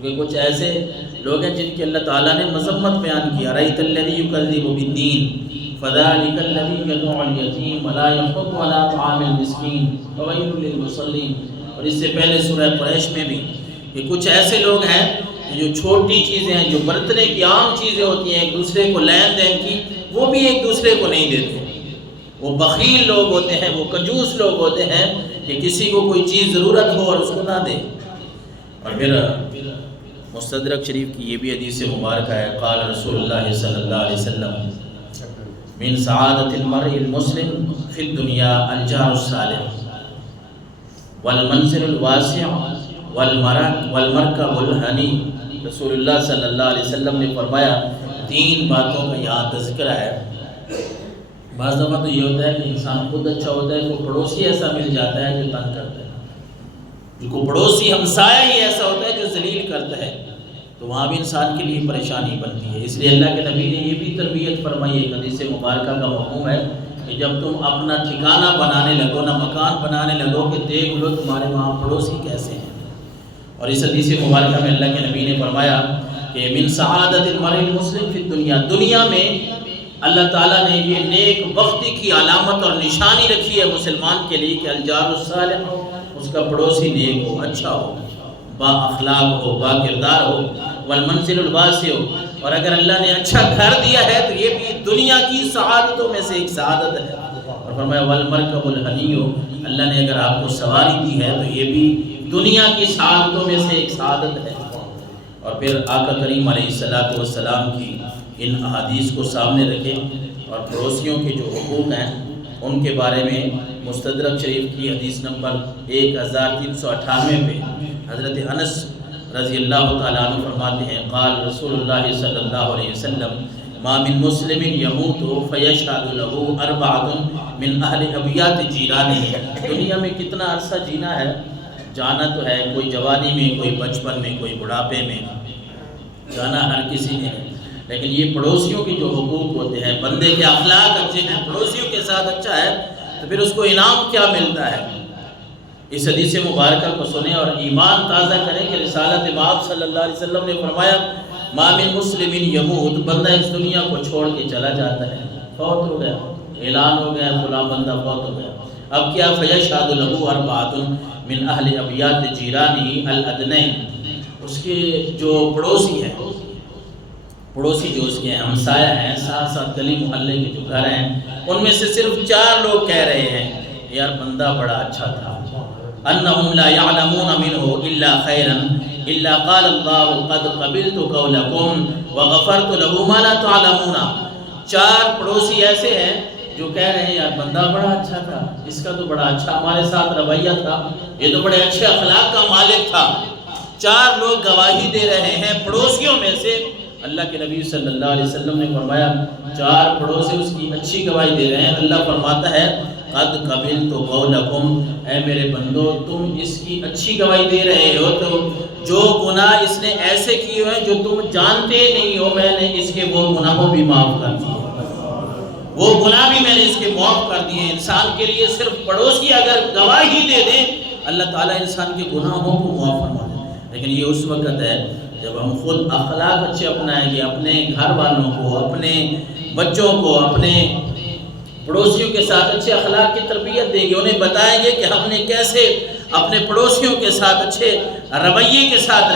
کیونکہ کچھ ایسے لوگ ہیں جن کی اللہ تعالیٰ نے مذمت بیان کیا، رأیت الذی یکذب بالدین فذلک الذی یدعو الیتیم ولا یحض علی طعام المسکین فویل للمصلین۔ اور اس سے پہلے سورہ قریش میں بھی کہ کچھ ایسے لوگ ہیں جو چھوٹی چیزیں ہیں، جو برتنے کی عام چیزیں ہوتی ہیں ایک دوسرے کو لین دین کی، وہ بھی ایک دوسرے کو نہیں دیتے۔ وہ بخیل لوگ ہوتے ہیں، وہ کنجوس لوگ ہوتے ہیں کہ کسی کو کوئی چیز ضرورت ہو اور اس کو نہ دے۔ اور پھر مستدرک شریف کی یہ بھی حدیث مبارکہ ہے، قال رسول اللہ صلی اللہ علیہ وسلم من سعادت المرء المسلم فی الدنیا الجار الصالح والمنزل الواسع والمرکب الحنی۔ رسول اللہ صلی اللہ علیہ وسلم نے فرمایا 3 باتوں کا یہاں تذکرہ ہے۔ بعض دفعہ تو یہ ہوتا ہے کہ انسان خود اچھا ہوتا ہے، کوئی پڑوسی ایسا مل جاتا ہے جو تنگ کرتا ہے، جو کوئی پڑوسی ہمسایہ ہی ایسا ہوتا ہے جو ذلیل کرتا ہے، تو وہاں بھی انسان کے لیے پریشانی بنتی ہے۔ اس لیے اللہ کے نبی نے یہ بھی تربیت فرمائی ہے، حدیث مبارکہ کا مفہوم ہے کہ جب تم اپنا ٹھکانہ بنانے لگو، نہ مکان بنانے لگو، کہ دیکھ لو تمہارے وہاں پڑوسی کیسے ہیں۔ اور اس حدیث مبارکہ میں اللہ کے نبی نے فرمایا کہ من سعادت المرء المسلم فی الدنیا، دنیا میں اللہ تعالیٰ نے یہ نیک بختی کی علامت اور نشانی رکھی ہے مسلمان کے لیے کہ الجار الصالح ہو، اس کا پڑوسی نیک ہو، اچھا ہو، با اخلاق ہو، با کردار ہو، والمنزل الواسع ہو۔ اور اگر اللہ نے اچھا گھر دیا ہے تو یہ بھی دنیا کی سعادتوں میں سے ایک سعادت ہے۔ اور فرمایا والمرکب الحنی ہو، اللہ نے اگر آپ کو سواری دی ہے تو یہ بھی دنیا کی سعادتوں میں سے ایک سعادت ہے۔ اور پھر آقا کریم علیہ السلام کی ان احادیث کو سامنے رکھیں اور پڑوسیوں کے جو حقوق ہیں ان کے بارے میں مستدرک شریف کی حدیث نمبر 1398 پہ حضرت انس رضی اللہ تعالیٰ عنہ فرماتے ہیں، قال رسول اللہ صلی اللہ علیہ وسلم ما من مسلم یموت فیشہد له 4 من اہل ابیات جیرانہ۔ دنیا میں کتنا عرصہ جینا ہے، جانا تو ہے، کوئی جوانی میں، کوئی بچپن میں، کوئی بڑھاپے میں، جانا ہر کسی نے، لیکن یہ پڑوسیوں کے جو حقوق ہوتے ہیں، بندے کے اخلاق اچھے ہیں، پڑوسیوں کے ساتھ اچھا ہے تو پھر اس کو انعام کیا ملتا ہے۔ اس حدیث مبارکہ کو سنیں اور ایمان تازہ کریں کہ رسالت مآب صلی اللہ علیہ وسلم نے فرمایا ما من مسلم یموت، بندہ اس دنیا کو چھوڑ کے چلا جاتا ہے، فوت ہو گیا، اعلان ہو گیا فلاں بندہ فوت ہو گیا، اب کیا فیشہد له 4 من اہل ابیات جیرانی الادنین، اس کے جو پڑوسی ہیں، پڑوسی جو اس کے ہمسایہ ہیں، ساتھ ساتھ گلی محلے کے جو گھر ہیں، ان میں سے صرف 4 لوگ کہہ رہے ہیں یار بندہ بڑا اچھا تھا، انہم لا یعلمون منہ الا خیرا الا قال اللہ قد قبلت قولکم وغفرت له ما لا تعلمون۔ 4 پڑوسی ایسے ہیں جو کہہ رہے ہیں یار بندہ بڑا اچھا تھا، اس کا تو بڑا اچھا ہمارے ساتھ رویہ تھا، یہ تو بڑے اچھے اخلاق کا مالک تھا۔ 4 لوگ گواہی دے رہے ہیں پڑوسیوں میں سے۔ اللہ کے نبی صلی اللہ علیہ وسلم نے فرمایا 4 پڑوسی اس کی اچھی گواہی دے رہے ہیں۔ اللہ فرماتا ہے قد قبلت قولکم، اے میرے بندو تم اس کی اچھی گواہی دے رہے ہو تو جو گناہ اس نے ایسے کیے ہیں جو تم جانتے نہیں ہو، میں نے اس کے وہ گناہوں بھی معاف کر دیے، وہ گناہ بھی میں نے اس کے معاف کر دیے۔ انسان کے لیے صرف پڑوسی اگر گواہی دے دیں اللہ تعالیٰ انسان کے گناہوں کو معاف فرما دے، لیکن یہ اس وقت ہے جب ہم خود اخلاق اچھے اپنائیں گے، اپنے گھر والوں کو، اپنے بچوں کو، اپنے پڑوسیوں کے ساتھ اچھے اخلاق کی تربیت دیں گے، انہیں بتائیں گے کہ ہم نے کیسے اپنے پڑوسیوں کے ساتھ اچھے رویے کے ساتھ